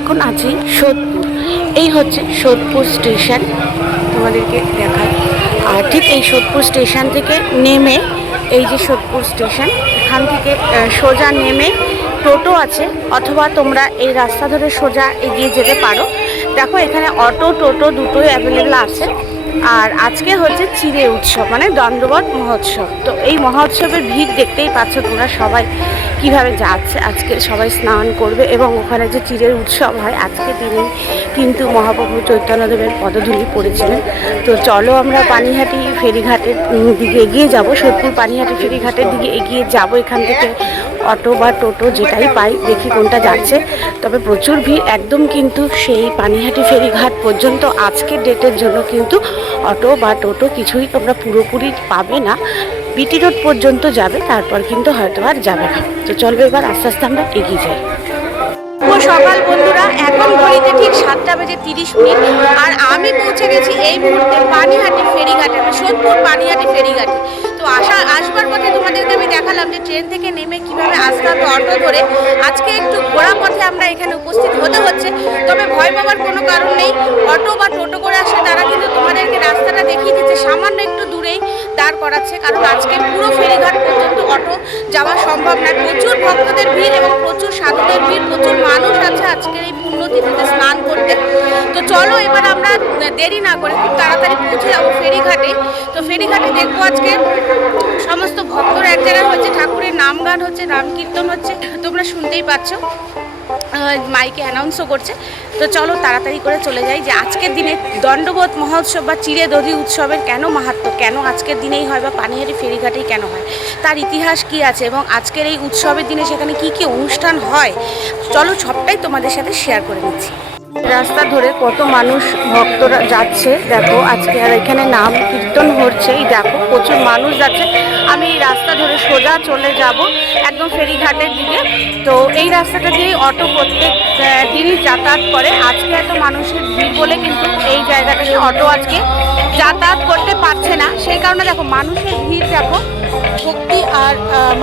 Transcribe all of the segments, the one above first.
এখন আছি সোদপুর। এই হচ্ছে সোদপুর স্টেশন, তোমাদেরকে দেখাই। আর ঠিক এই সোদপুর স্টেশন থেকে নেমে, এই যে সোদপুর স্টেশন, এখান থেকে সোজা নেমে টোটো আছে, অথবা তোমরা এই রাস্তা ধরে সোজা এগিয়ে যেতে পারো। দেখো এখানে অটো টোটো দুটোই অ্যাভেলেবেল আছে। আর আজকে হচ্ছে চিড়ে উৎসব, মানে দণ্ডবত মহোৎসব। তো এই মহোৎসবের ভিড় দেখতেই পাচ্ছ তোমরা সবাই কিভাবে যাচ্ছে। আজকে সবাই স্নান করবে এবং ওখানে যে চিড়ের উৎসব হয় আজকে দিনেই কিন্তু মহাপ্রভু চৈতন্যদেবের পদধূলি পড়েছিলেন। তো চলো আমরা পানিহাটি ফেরিঘাটের দিকে এগিয়ে যাব, সোদপুর পানিহাটি ফেরিঘাটের দিকে এগিয়ে যাব। এখান থেকে অটো বা টোটো যেটাই পাই, দেখি কোনটা যাচ্ছে। তবে প্রচুর ভিড় একদম, কিন্তু সেই পানিহাটি ফেরিঘাট পর্যন্ত আজকের ডেটের জন্য কিন্তু অটো বা টোটো কিছুই তোমরা পুরোপুরি পাবে না। বিটি রোড পর্যন্ত যাবে, তারপর কিন্তু হয়তো আর যাবে না। তো চলবে এবার আস্তে আস্তে আমরা এগিয়ে যাই। সকাল বন্ধুরা, এখন ঘড়িতে ঠিক 7:30। আর আমি পৌঁছে গেছি এই মুহূর্তে পানিহাটি ফেরিঘাটে, সোদপুর পানিহাটি ফেরিঘাটে। তো আসবার পথে তোমাদেরকে আমি দেখালাম যে ট্রেন থেকে নেমে কিভাবে আসতে হবে অটো ধরে। আজকে একটু ঘোরা পথে আমরা এখানে উপস্থিত হতে হচ্ছে, তবে ভয় পাওয়ার কোনো কারণ নেই। অটো বা টোটো করে আসলে তারা কিন্তু তোমাদেরকে রাস্তাটা দেখিয়ে দিচ্ছে, সামান্য একটু দূরেই দাঁড় করাচ্ছে, কারণ আজকে পুরো ফেরিঘাট পর্যন্ত অটো যাওয়া সম্ভব নয়। প্রচুর ভক্তদের ভিড় এবং প্রচুর সাধুদের ভিড়, প্রচুর মানুষ আছে আজকের এই পুণ্যতিথিতে স্নান করতে। তো চলো এবার আমরা দেরি না করে খুব তাড়াতাড়ি পৌঁছে যাবো ফেরিঘাটে। তো ফেরিঘাটে দেখবো আজকে সমস্ত ভক্তরা এক জায়গায় হচ্ছে, ঠাকুরের নাম গান হচ্ছে, নাম কীর্তন হচ্ছে, তোমরা শুনতেই পাচ্ছ, মাইকে অ্যানাউন্সও করছে। তো চলো তাড়াতাড়ি করে চলে যাই, যে আজকের দিনে দণ্ডবোধ মহোৎসব বা চিড়ে দধি উৎসবের কেন মাহাত্ম্য, কেন আজকের দিনেই হয় বা পানিহাটি ফেরিঘাটেই কেন হয়, তার ইতিহাস কি আছে এবং আজকের এই উৎসবের দিনে সেখানে কি কি অনুষ্ঠান হয়, চলো সবটাই তোমাদের সাথে শেয়ার করে নিচ্ছি। রাস্তা ধরে কত মানুষ ভক্তরা যাচ্ছে দেখো আজকে, আর এখানে নাম কীর্তন হচ্ছে। এই দেখো প্রচুর মানুষ যাচ্ছে। আমি এই রাস্তা ধরে সোজা চলে যাব একদম ফেরিঘাটের দিকে। তো এই রাস্তাটা দিয়ে অটো প্রত্যেক দিনই যাতায়াত করে। আজকে এত মানুষের ভিড় বলে কিন্তু এই জায়গাটাতে অটো আজকে যাতায়াত করতে পারছে না। সেই কারণে দেখো মানুষের ভিড়, দেখো ভক্তি আর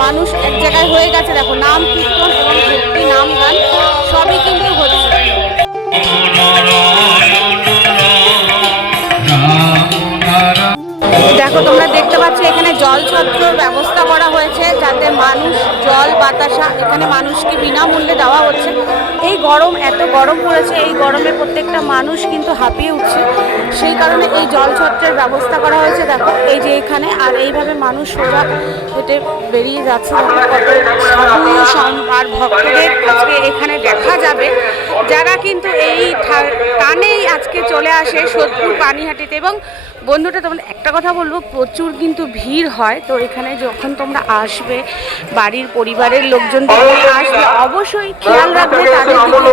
মানুষ এক জায়গায় হয়ে গেছে। দেখো নাম কীর্তন এবং ভক্তি নাম গান সবই কিন্তু হচ্ছে। দেখো তোমরা দেখতে পাচ্ছ এখানে জল ছত্রর ব্যবস্থা করা হয়েছে, যাতে মানুষ জল বাতাসা এখানে মানুষকে বিনামূল্যে দেওয়া হচ্ছে। এই গরম, এত গরম পড়েছে, এই গরমে প্রত্যেকটা মানুষ কিন্তু হাঁপিয়ে উঠছে, সেই কারণে এই জল ছত্রের ব্যবস্থা করা হয়েছে। দেখো এই যে এখানে, আর এইভাবে মানুষ সোজা হেঁটে বেরিয়ে যাচ্ছে। আর ভক্তদের আজকে এখানে দেখা যাবে, যারা কিন্তু এই টানেই আজকে চলে আসে সোদপুর পানিহাটিতে। এবং বন্ধুটা তোমাদের একটা কথা বলবো, প্রচুর কিন্তু ভিড় হয়। তো এখানে যখন তোমরা আসবে, বাড়ির পরিবারের লোকজন আসবে, অবশ্যই খেয়াল রাখবে তাদের দিকে।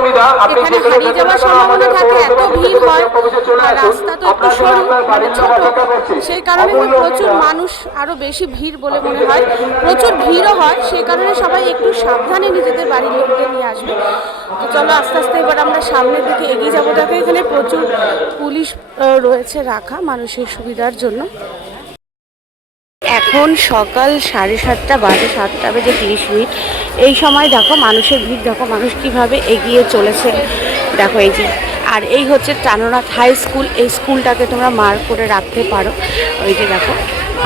এখানে হারিয়ে যাওয়ার সম্ভাবনা থাকে, এত ভিড় হয়। আর রাস্তা তো একটু সরু, মানে ছোট, সেই কারণে প্রচুর মানুষ, আরও বেশি ভিড় বলে মনে হয়। প্রচুর ভিড়ও হয়, সেই কারণে সবাই একটু সাবধানে নিজেদের বাড়ির লোকদের নিয়ে আসবে। তো চলো আস্তে আস্তে এবার আমরা সামনের দিকে এগিয়ে যাবো। দেখো এখানে প্রচুর পুলিশ রয়েছে রাখা মানুষের সুবিধার জন্য। এখন সকাল 7:30 বাজে, 7:30। এই সময় দেখো মানুষের ভিড়, দেখো মানুষ কিভাবে এগিয়ে চলেছে। দেখো এই যে, আর এই হচ্ছে টানোনাথ হাই স্কুল। এই স্কুলটাকে তোমরা মার্ক করে রাখতে পারো। ওই যে দেখো,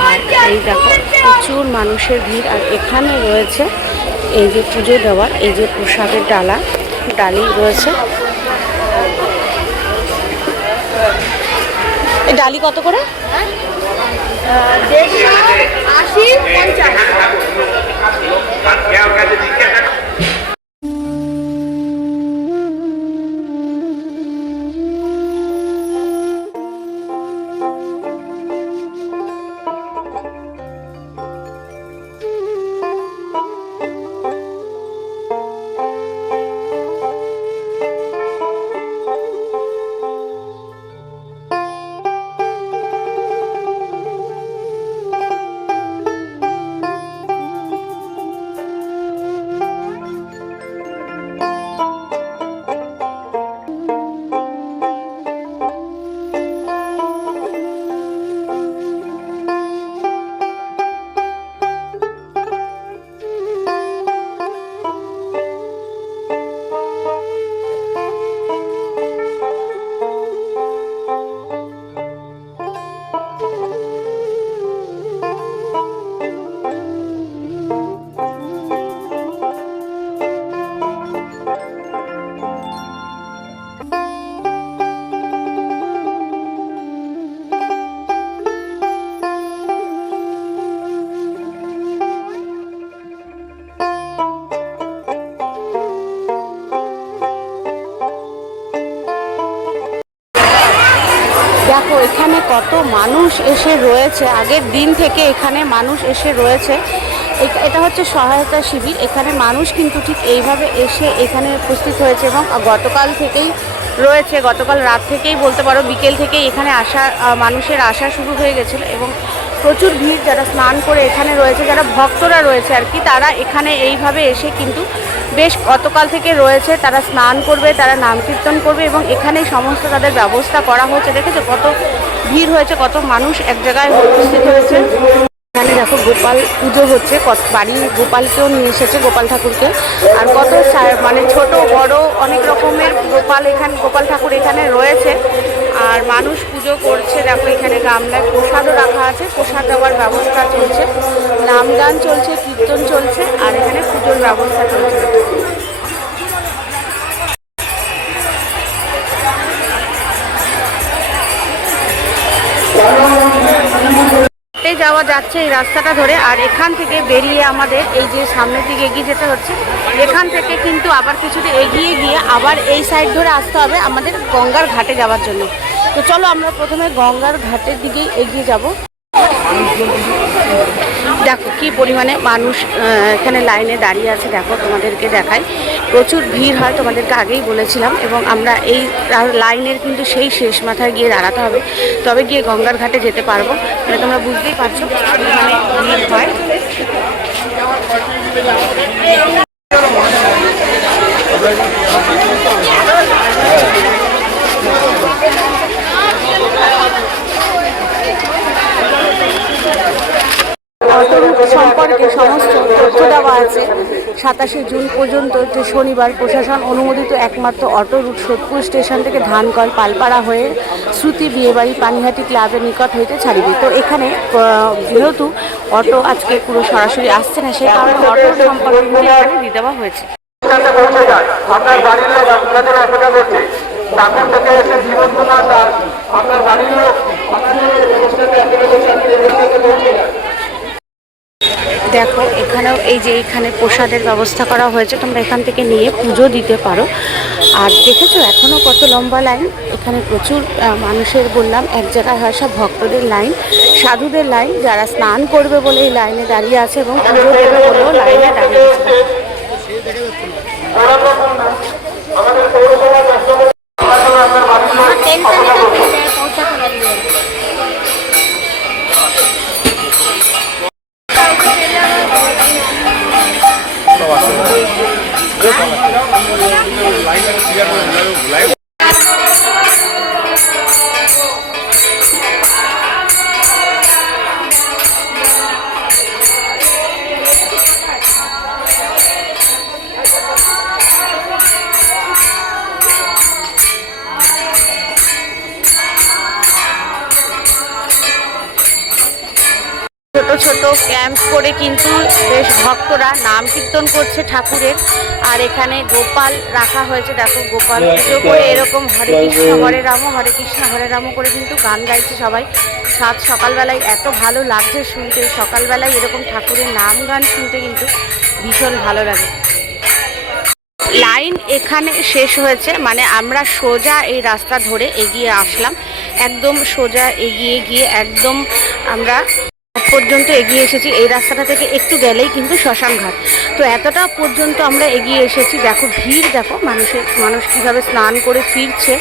আর এই দেখো প্রচুর মানুষের ভিড়। আর এখানে রয়েছে এই যে পুজো দেওয়ার, এই যে প্রসাদের ডালি রয়েছে। এই ডালি কত করে? 180, 50। দেখো এখানে কত মানুষ এসে রয়েছে, আগের দিন থেকে এখানে মানুষ এসে রয়েছে। এটা হচ্ছে সহায়তা শিবির। এখানে মানুষ কিন্তু ঠিক এইভাবে এসে এখানে উপস্থিত হয়েছে এবং গতকাল থেকেই রয়েছে, গতকাল রাত থেকেই বলতে পারো, বিকেল থেকেই এখানে আসা মানুষের আসা শুরু হয়ে গেছিলো এবং প্রচুর ভিড়। যারা স্নান করে এখানে রয়েছে, যারা ভক্তরা রয়েছে আর কি, তারা এখানে এইভাবে এসে কিন্তু বেশ গতকাল থেকে রয়েছে। তারা স্নান করবে, তারা নাম কীর্তন করবে এবং এখানে সমস্ত তাদের ব্যবস্থা করা হয়েছে। দেখেছো কত ভিড় হয়েছে, কত মানুষ এক জায়গায় উপস্থিত হয়েছে। এখানে দেখো গোপাল পুজো হচ্ছে, বাড়ির গোপালকেও নিয়ে এসেছে, গোপাল ঠাকুরকে। আর কত মানে ছোট বড় অনেক রকমের গোপাল ঠাকুর এখানে রয়েছে। আর মানুষ পুজো করছে। দেখো এখানে গামলায় প্রসাদও রাখা আছে, প্রসাদ দেওয়ার ব্যবস্থা চলছে, নাম গান চলছে, কীর্তন চলছে আর এখানে পুজোর ব্যবস্থা চলছে। যাওয়া যাচ্ছে এই রাস্তাটা ধরে, আর এখান থেকে বেরিয়ে আমাদের এই যে সামনের দিকে এগিয়ে যেতে হচ্ছে। এখান থেকে কিন্তু আবার কিছুটা এগিয়ে গিয়ে আবার এই সাইড ধরে আসতে হবে আমাদের গঙ্গার ঘাটে যাওয়ার জন্য। তো চলো আমরা প্রথমে গঙ্গার ঘাটের দিকেই এগিয়ে যাব। দেখো কি পরিমাণে মানুষ এখানে লাইনে দাঁড়িয়ে আছে। দেখো তোমাদেরকে দেখাই, প্রচুর ভিড় হয়, তোমাদেরকে আগেই বলেছিলাম। এবং আমরা এই লাইনের কিন্তু সেই শেষ মাথায় গিয়ে দাঁড়াতে হবে, তবে গিয়ে গঙ্গার ঘাটে যেতে পারবো। মানে তোমরা বুঝতেই পারছো পরিমাণে ভিড় হয়। সম্পর্কে সমস্ত তথ্য দেওয়া আছে। 27শে জুন পর্যন্ত যে শনিবার প্রশাসন অনুমোদিত একমাত্র অটো রুট সোদপুর স্টেশন থেকে ধানকল পালপাড়া হয়ে শ্রুতি বিয়েবাড়ি পানিহাটি ক্লাবের নিকট হইতে ছাড়িবে। তো এখানে যেহেতু অটো আজকে পুরো সরাসরি আসছে না, সেই কারণে অটোর সম্পর্কে এখানে দিয়ে দেওয়া হয়েছে। আপনার বাড়ির লোক আপনাদের অপেক্ষা করছে, তারপর থেকে এসে জীবন কুমার দাস আপনার বাড়ির লোক দেখো এখানেও এই যে এখানে প্রসাদের ব্যবস্থা করা হয়েছে, তোমরা এখান থেকে নিয়ে পুজো দিতে পারো। আর দেখেছো এখনও কত লম্বা লাইন, এখানে প্রচুর মানুষের, বললাম এক জায়গায় হয় সব ভক্তদের লাইন, সাধুদের লাইন, যারা স্নান করবে বলে এই লাইনে দাঁড়িয়ে আছে এবং পুজো দেবে বলেও লাইনে দাঁড়িয়ে আছে। ছোট ক্যাম্প করে কিন্তু বেশ ভক্তরা নাম কীর্তন করছে ঠাকুরের। আর এখানে গোপাল রাখা হয়েছে, দেখো গোপাল পুজো করে এরকম হরে কৃষ্ণ হরে রাম হরে কৃষ্ণ হরে রাম করে কিন্তু গান গাইছে সবাই। সকালবেলায় এত ভালো লাগছে শুনতে, সকালবেলায় এরকম ঠাকুরের নাম গান শুনতে কিন্তু ভীষণ ভালো লাগে। লাইন এখানে শেষ হয়েছে, মানে আমরা সোজা এই রাস্তা ধরে এগিয়ে আসলাম, একদম সোজা এগিয়ে গিয়ে একদম আমরা পর্যন্ত এগিয়ে এসেছি। এই রাস্তাটা থেকে একটু গেলেই কিন্তু শ্মশান ঘাট। তো এতটা পর্যন্ত আমরা এগিয়ে এসেছি। দেখো ভিড়, দেখো মানুষ কীভাবে স্নান করে ফিরছে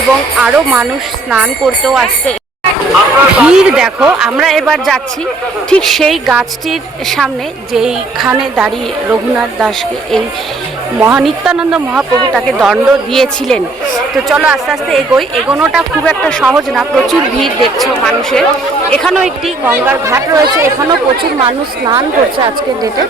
এবং আরও মানুষ স্নান করতেও আসছে। ভিড় দেখো। আমরা এবার যাচ্ছি ঠিক সেই গাছটির সামনে যেইখানে দাঁড়িয়ে রঘুনাথ দাসকে এই নিত্যানন্দ মহাপ্রভু তাকে দণ্ড দিয়েছিলেন। তো চলো আস্তে আস্তে এগোনোটা খুব একটা সহজ না, প্রচুর ভিড় দেখছো মানুষের। এখানেও একটি গঙ্গার ঘাট রয়েছে, এখানেও প্রচুর মানুষ স্নান করছে আজকের ডেটে।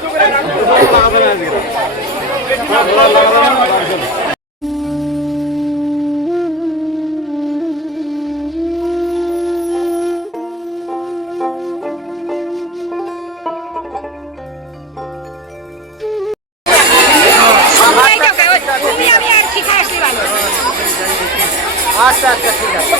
আচ্ছা আচ্ছা ঠিক আছে।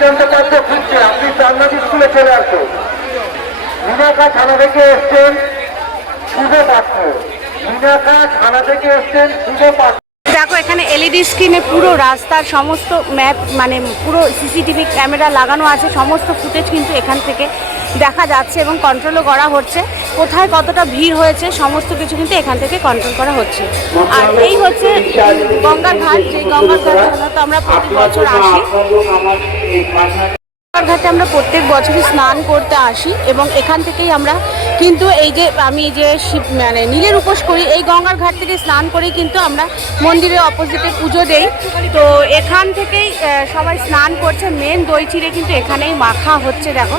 চট্টোপাধ্যায় খুঁজছে, আপনি চান্নাদি স্কুলে চলে আসুন। মিনাকা থানা থেকে এসছেন শুভ পাত্র, মিনাকা থানা থেকে এসছেন শুভ পাত্র। দেখো এখানে এলইডি স্ক্রিনে পুরো রাস্তার সমস্ত ম্যাপ মানে পুরো সিসিটিভি ক্যামেরা লাগানো আছে, সমস্ত ফুটেজ কিন্তু এখান থেকে দেখা যাচ্ছে এবং কন্ট্রোলও করা হচ্ছে। কোথায় কতটা ভিড় হয়েছে সমস্ত কিছু কিন্তু এখান থেকে কন্ট্রোল করা হচ্ছে। আর এই হচ্ছে গঙ্গার ঘাট, যে গঙ্গার ঘাটে তো আমরা প্রতি বছর আসি। গঙ্গার ঘাটে আমরা প্রত্যেক বছরই স্নান করতে আসি এবং এখান থেকেই আমরা কিন্তু এই যে আমি যে মানে নীলের উপোস করি, এই গঙ্গার ঘাট থেকে স্নান করেই কিন্তু আমরা মন্দিরের অপোজিটে পুজো দেই। তো এখান থেকেই সবাই স্নান করছে, মেন দই চিড়ে কিন্তু এখানেই মাখা হচ্ছে। দেখো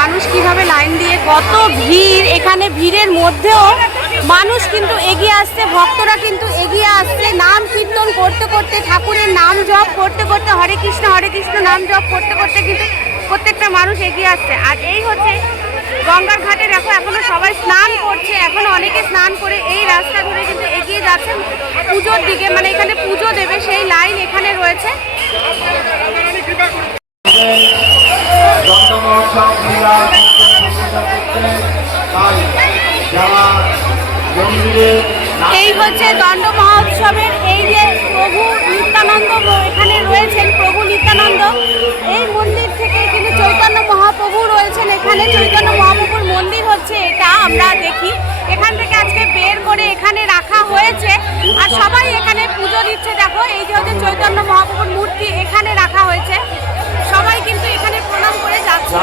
মানুষ কিভাবে লাইন দিয়ে, কত ভিড় এখানে, ভিড়ের মধ্যেও মানুষ কিন্তু এগিয়ে আসছে, ভক্তরা কিন্তু এগিয়ে আসছে নাম কীর্তন করতে করতে, ঠাকুরের নাম জপ করতে করতে, হরে কৃষ্ণ নাম জপ করতে করতে কিন্তু প্রত্যেকটা মানুষ এগিয়ে আসছে। আর এই হচ্ছে গঙ্গার ঘাটে, দেখো এখনো সবাই স্নান করছে, এখনো অনেকে স্নান করে এই রাস্তা ধরে কিন্তু এগিয়ে যাচ্ছেন পুজোর দিকে, মানে এখানে পুজো দেবে সেই লাইন এখানে রয়েছে। এই হচ্ছে দণ্ড মহোৎসবের এই যে প্রভু নিত্যানন্দ এখানে রয়েছেন, প্রভু নিত্যানন্দ এই মন্দির থেকে কিন্তু চৈতন্য মহাপ্রভু রয়েছেন এখানে। চৈতন্য মহাপ্রভুর মন্দির হচ্ছে এটা, আমরা দেখি এখান থেকে আজকে বের করে এখানে রাখা হয়েছে আর সবাই এখানে পুজো দিচ্ছে। দেখো এই যে হচ্ছে চৈতন্য মহাপ্রভুর মূর্তি এখানে রাখা হয়েছে, সবাই কিন্তু এখানে প্রণাম করে যাচ্ছে।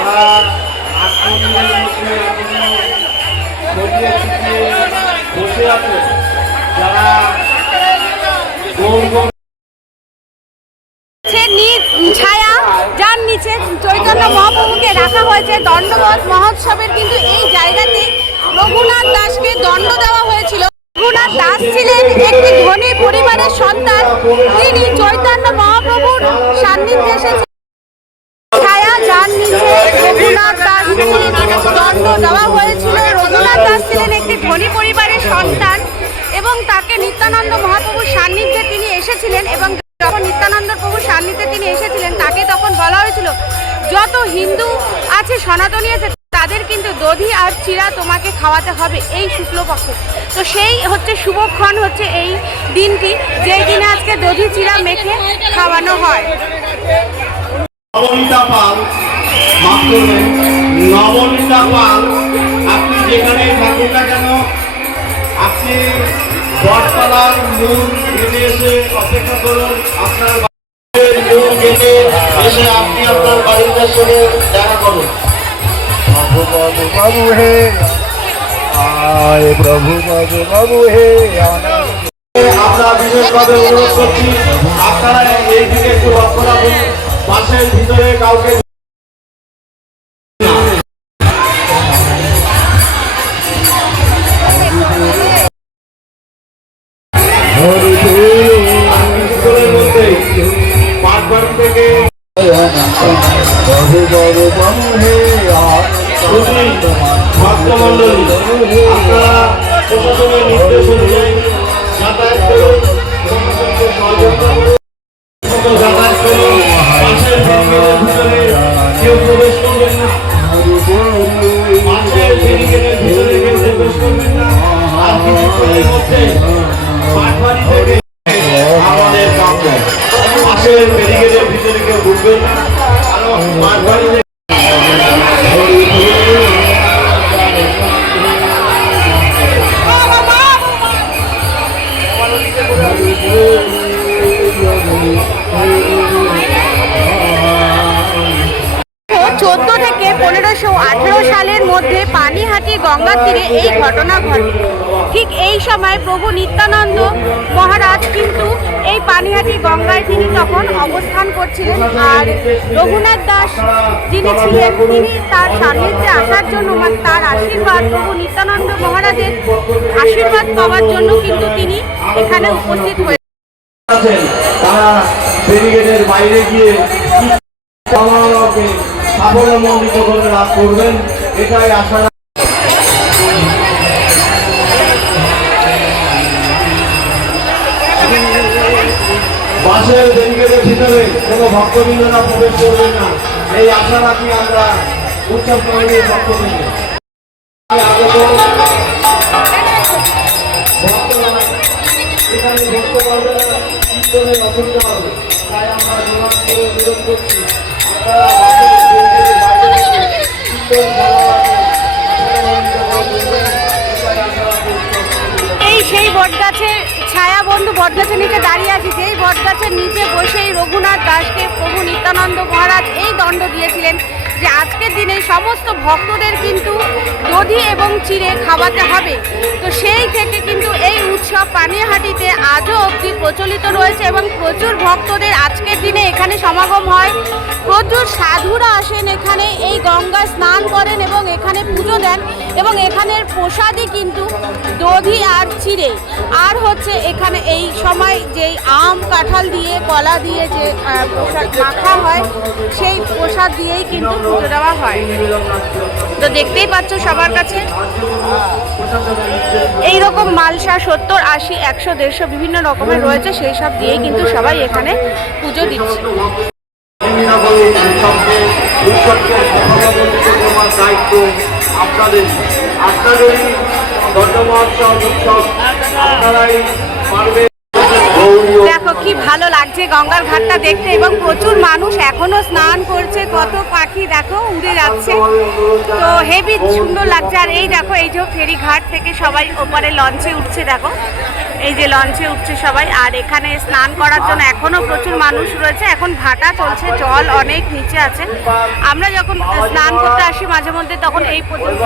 ছায়া যার নিচে চৈতন্য মহাপ্রভুকে রাখা হয়েছে। দণ্ডবোধ মহোৎসবের কিন্তু এই জায়গাতে রঘুনাথ দাসকে দণ্ড দেওয়া হয়েছিল। রঘুনাথ দাস ছিলেন একটি ধনী পরিবারের সন্তান, তিনি চৈতন্য মহাপ্রভুর সান্নিধ্যে এসেছেন। ছায়া যার নিচে রঘুনাথ দাসকে দণ্ড দেওয়া হয়েছিল। রঘুনাথ দাস ছিলেন একটি ধনী পরিবারের সন্তান এবং তাকে নিত্যানন্দ মহাপ্রভুর সান্নিধ্যে তিনি এসেছিলেন এবং যখন নিত্যানন্দ প্রভুর সান্নিধ্যে তিনি এসেছিলেন তাকে তখন বলা হয়েছিল যত হিন্দু আছে সনাতনী আছে তাদের কিন্তু দধি আর চিরা তোমাকে খাওয়াতে হবে এই শুক্লপক্ষে। তো সেই হচ্ছে শুভক্ষণ হচ্ছে এই দিনটি, যেই দিনে আজকে দধি চিরা মেখে খাওয়ানো হয়। নবনীতা পাল, নবনীতা পাল, আপনি যেখানে থাকুন না কেন আপনি বটতলার মূল গেটে এসে অপেক্ষা করুন। আপনার মূল গেটে এসে আপনি আপনার বাড়ির সঙ্গে দেখা করুন। প্রভু বাবু বাবু হে আয়, প্রভু বাবু বাবু হে। আমরা বিশেষভাবে অনুরোধ করছি আপনারা এই দিকে একটু লক্ষ্য রাখুন, বাসের ভিতরে কাউকে পাটবাড়ি থেকে ভক্তমন্ডলী আপনারা প্রশাসনের নির্দেশ অনুযায়ী যাতায়াত করুন, প্রশাসনকে সহযোগিতা করুন, যাতায়াত করুন। বাসের ভিতরে কেউ প্রবেশ করবেন না, বাসের ব্যারিকেডের ভিতরে কেউ প্রবেশ করবেন না। আর কিছুক্ষণের মধ্যে পাটবাড়ি থেকে আমাদের বাসের ব্যারিকেডের ভিতরে কেউ ঢুকবেন না, কারণ পাটবাড়ি থেকে 1518 সালের মধ্যে পানিহাটি গঙ্গার তীরে এই ঘটনা ঘটে। ঠিক এই সময় প্রভু নিত্যানন্দ মহারাজ কিন্তু এই পানিহাটি গঙ্গায় তিনি তখন অবস্থান করছিলেন। আর রঘুনাথ দাস যিনি ছিলেন তিনি তার সান্নিধ্যে আসার জন্য তার আশীর্বাদ, প্রভু নিত্যানন্দ মহারাজের আশীর্বাদ পাওয়ার জন্য কিন্তু তিনি এখানে উপস্থিত হয়েছেন। তারা ব্যারিকেডের বাইরে গিয়ে সাফল্যমণ্ডিত করে লাভ করবেন এটাই আশা বাসের ব্যারিকেডের ভিতরে কোনো ভক্তবৃন্দরা প্রবেশ করবেন না, এই আশা রাখি আমরা উৎসব কমিটির পক্ষ থেকে। এখানে ভক্ত পারবে না, কীর্তনের অসুবিধা হবে, তাই আমরা জোগাড় করে অনুরোধ করছি আপনারা এই সেই বটগাছের ছায়া বন্ধু বটগাছের নিচে দাঁড়িয়ে আছি, যেই বটগাছের নিচে বসেই রঘুনাথ দাসকে প্রভু নিত্যানন্দ মহারাজ এই দণ্ড দিয়েছিলেন যে আজকের দিনে সমস্ত ভক্তদের কিন্তু দধি এবং চিড়ে খাওয়াতে হবে। তো সেই থেকে কিন্তু এই উৎসব পানিহাটিতে আজও অবধি প্রচলিত রয়েছে এবং প্রচুর ভক্তদের আজকের দিনে এখানে সমাগম হয়। প্রচুর সাধুরা আসেন এখানে, এই গঙ্গা স্নান করেন এবং এখানে পুজো দেন এবং এখানের প্রসাদই কিন্তু দধি আর চিড়ে। আর হচ্ছে এখানে এই সময় যেই আম কাঁঠাল দিয়ে কলা দিয়ে যে প্রসাদ মাখা হয় সেই প্রসাদ দিয়েই কিন্তু পুজো দেওয়া হয়। তো দেখতেই পাচ্ছ সবার কাছে এই রকম মালসা 70, 80, 100, 150 বিভিন্ন রকমের রয়েছে, সেই সব দিয়েই কিন্তু সবাই এখানে পুজো দিচ্ছে। দায়িত্ব আপনাদের, আপনাদেরই দণ্ডমহোৎসব উৎসব আপনারাই পারবে। দেখো কি ভালো লাগছে গঙ্গার ঘাটটা দেখতে এবং প্রচুর মানুষ এখনো স্নান করছে, কত পাখি দেখো উড়ে যাচ্ছে, তো হেভি সুন্দর লাগছে। আর এই দেখো এই যে ফেরি ঘাট থেকে সবাই ওপারে লঞ্চে উঠছে, দেখো এই যে লঞ্চে উঠছে সবাই। আর এখানে স্নান করার জন্য এখনো প্রচুর মানুষ রয়েছে, এখন ভাটা চলছে, জল অনেক নিচে আছে। আমরা যখন স্নান করতে আসি মাঝে মধ্যে তখন এই পর্যন্ত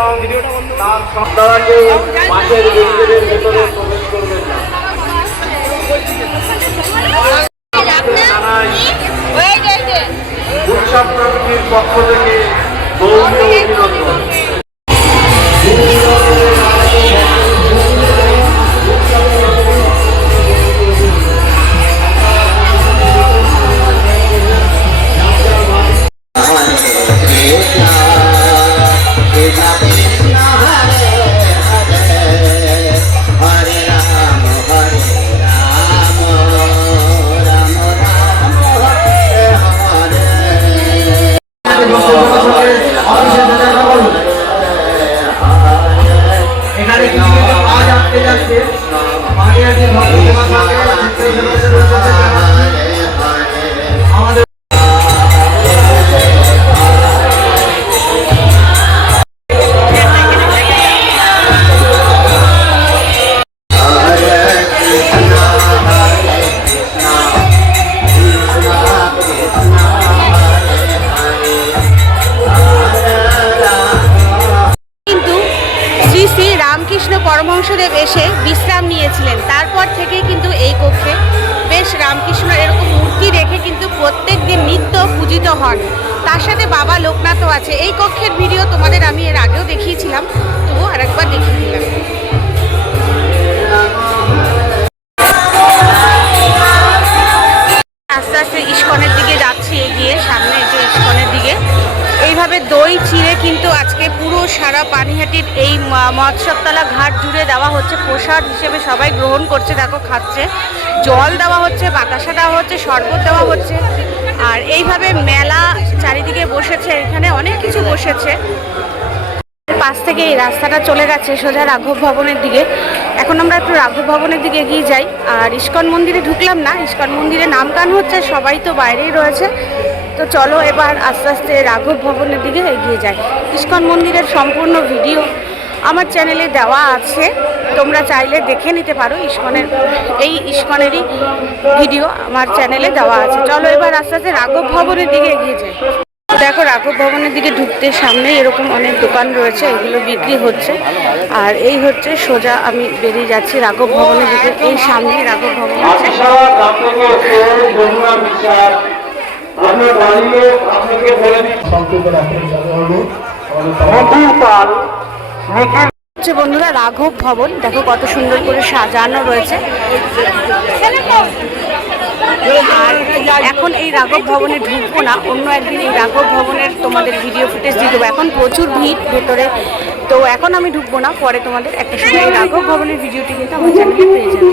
উৎসব কমিটির পক্ষ থেকে গৌরীয় অভিনন্দন। এখানে কিছু কিছু কাজ আসতে যাচ্ছে পানিহাটি ভক্ত সেবা আমাদের রামকৃষ্ণ পরমহংসদেব এসে বিশ্রাম নিয়েছিলেন। তারপর থেকেই কিন্তু এই কক্ষে বেশ রামকৃষ্ণ এরকম মূর্তি রেখে কিন্তু প্রত্যেক দিন নিত্য পূজিত হন। তার সাথে বাবা লোকনাথও আছে। এই কক্ষের ভিডিও তোমাদের আমি এর আগেও দেখিয়েছিলাম, তবুও আরেকবার দেখিয়ে দিলাম। আস্তে আস্তে ইস্কনের দিকে যাচ্ছি, এগিয়ে সামনে যে ইস্কনের দিকে। এইভাবে দই চিড়ে কিন্তু আজকে পুরো সারা পানিহাটির এই মৎস্যতলা ঘাট জুড়ে দেওয়া হচ্ছে, প্রসাদ হিসেবে সবাই গ্রহণ করছে, দেখো খাচ্ছে। জল দেওয়া হচ্ছে, বাতাসা দেওয়া হচ্ছে, শরবত দেওয়া হচ্ছে। আর এইভাবে মেলা চারিদিকে বসেছে, এখানে অনেক কিছু বসেছে। পাশ থেকে এই রাস্তাটা চলে গেছে সোজা রাঘব ভবনের দিকে। এখন আমরা একটু রাঘব ভবনের দিকে এগিয়ে যাই। আর ইস্কন মন্দিরে ঢুকলাম না, ইস্কন মন্দিরে নামগান হচ্ছে, সবাই তো বাইরেই রয়েছে। তো চলো এবার আস্তে আস্তে রাঘব ভবনের দিকে এগিয়ে যাই। ইস্কন মন্দিরের সম্পূর্ণ ভিডিও আমার চ্যানেলে দেওয়া আছে, তোমরা চাইলে দেখে নিতে পারো। ইস্কনেরই ভিডিও আমার চ্যানেলে দেওয়া আছে। চলো এবার আস্তে আস্তে রাঘব ভবনের দিকে এগিয়ে যাই। দেখো রাঘব ভবনের দিকে ঢুকতে সামনে এরকম অনেক দোকান রয়েছে, এগুলো বিক্রি হচ্ছে। আর এই হচ্ছে সোজা আমি বেরিয়ে যাচ্ছি রাঘব ভবনের দিকে। এই সামনে রাঘব ভবন আছে। বন্ধুরা রাঘব ভবন দেখো কত সুন্দর করে সাজানো রয়েছে। আর এখন এই রাঘব ভবনে ঢুকবো না, অন্য একদিন এই রাঘব ভবনের তোমাদের ভিডিও ফুটেজ দিয়ে দেবো। এখন প্রচুর ভিড় ভেতরে, তো এখন আমি ঢুকবো না, পরে তোমাদের একটা সময় রাঘব ভবনের ভিডিওটি কিন্তু আমার চ্যানেলে পেয়ে যাবে।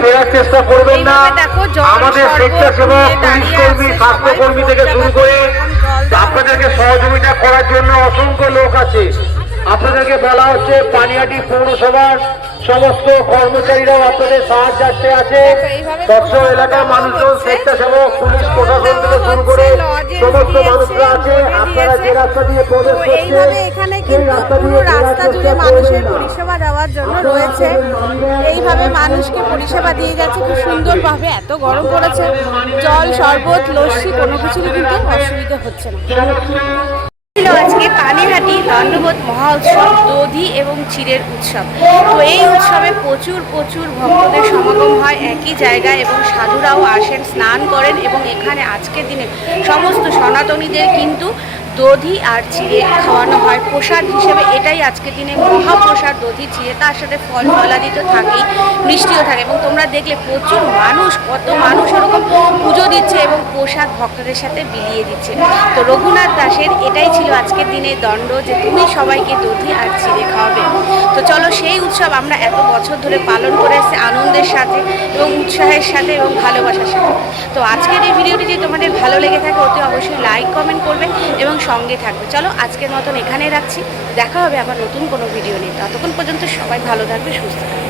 ফেরার চেষ্টা করবেন না। এইভাবে দেখো জল, আমাদের শরবত স্বেচ্ছাসেবক, নিয়ে পুলিশ দাঁড়িয়ে কর্মী, আছে স্বাস্থ্যকর্মী সবাই। থেকে শুরু করে জল দাও। আপনাদেরকে সহযোগিতা করার জন্য অসংখ্য লোক আছে। আপনাদেরকে বলা হচ্ছে পানিহাটি পৌরসভার সমস্ত কর্মচারীরাও আপনাদের সাহায্যার্থে আছে। তথ্য এলাকার মানুষজন, স্বেচ্ছাসেবক, পুলিশ প্রশাসন থেকে শুরু করে সমস্ত মানুষরা আছে। আপনারা যে রাস্তা দিয়ে প্রবেশ করছেন এইভাবে এখানে সেই কিন্তু রাস্তা পুরো দিয়ে রাস্তা জুড়ে মানুষের পরিষেবা দেওয়ার জন্য রয়েছে। এইভাবে মানুষকে পরিষেবা দিয়ে যাচ্ছে খুব সুন্দরভাবে। এত গরম পড়েছে, জল, শরবত, লস্যি কোনো কিছুরই কিন্তু অসুবিধা হচ্ছে না। ছিল আজকে পানিহাটি দণ্ডবোধ মহা উৎসব, দধি এবং চিড়ের উৎসব। তো এই উৎসবে প্রচুর ভক্তদের সমাগম হয় একই জায়গায় এবং সাধুরাও আসেন, স্নান করেন এবং এখানে আজকের দিনে সমস্ত সনাতনীদের কিন্তু দধি আর চিড়ে খাওয়ানো হয় প্রসাদ হিসেবে। এটাই আজকের দিনে মহাপ্রসাদ, দধি চিড়ে। তার সাথে ফল ফলাদি তো থাকেই, মিষ্টিও থাকে। এবং তোমরা দেখলে প্রচুর মানুষ, কত মানুষ ওরকম পুজো দিচ্ছে এবং প্রসাদ ভক্তদের সাথে বিলিয়ে দিচ্ছে। তো রঘুনাথ দাসের এটাই ছিল আজকের দিনে দণ্ড, যে তুমি সবাইকে দধি আর চিড়ে খাওয়াবে। তো চলো সেই উৎসব আমরা এত বছর ধরে পালন করে এসেছি আনন্দের সাথে এবং উৎসাহের সাথে এবং ভালোবাসার সাথে। তো আজকের এই ভিডিওটি যদি তোমাদের ভালো লেগে থাকে অতি অবশ্যই লাইক কমেন্ট করবে এবং সঙ্গে থাকবে। চলো আজকের মতন এখানেই রাখছি, দেখা হবে আবার নতুন কোনো ভিডিও নিয়ে। ততক্ষণ পর্যন্ত সবাই ভালো থাকবে, সুস্থ থাকবে।